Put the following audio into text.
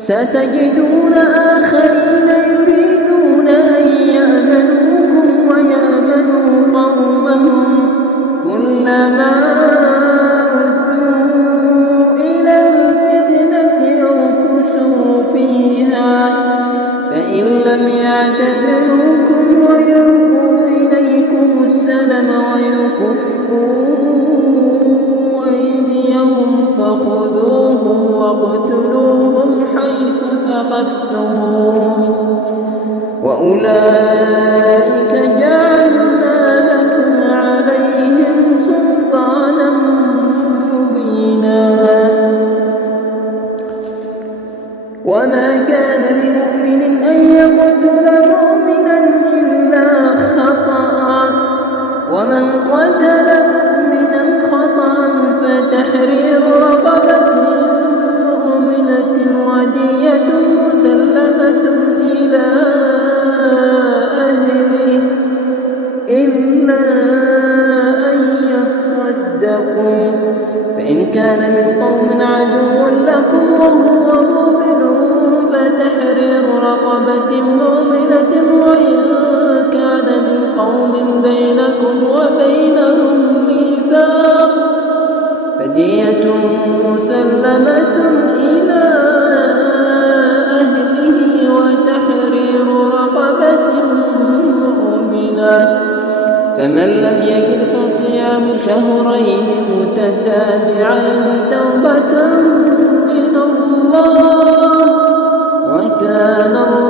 ستجدون آخرين يريدون أن يأمنوكم ويأمنوا قومهم كلما ردوا إلى الفتنة اركسوا فيها فإن لم يعتزلوكم ويلقوا إليكم السلم ويكفوا أيديهم فخذوهم واقتلوهم حيث ثقفتموهم وأولئك جعلنا لكم عليهم سلطانا مبينا وما كان لمؤمن أن يقتل مؤمنا إلا خطأ ومن قتل مؤمنا خطأ فتحرير رقبة مؤمنة ودية مسلمة إلى أهله إلا أن يصدقوا فإن كان من قوم عدو لكم وهو مؤمن فتحرير رقبة مؤمنة وإن كان من قوم بينكم وبينهم ميثاق فدية مسلمة إلى أهله وتحرير رقبة مؤمنة فمن لم يجد فصيام شهرين متتابعين توبة من الله وكان الله